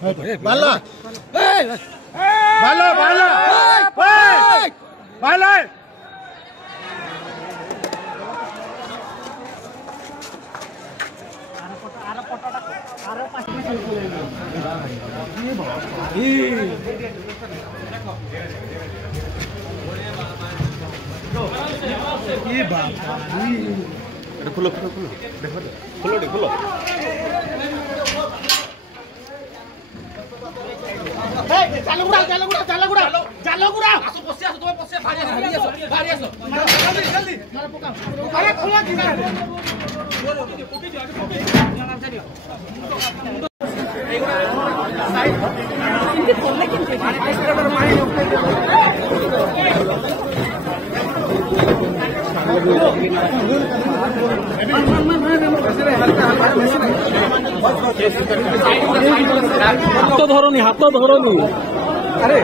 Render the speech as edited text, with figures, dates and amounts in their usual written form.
ভালো ভালো ভালো ভালো খুলো খুলো খুলো দেখো খুলো খুলো জালগুড়া জালগুড়া জালগুড়া জালগুড়া আসো বসে আসো তুমি বসে ভারী আসো ভারী আসো জলদি জলদি মারা পোকা আরে খোলা কি না হাত ধরনি আরে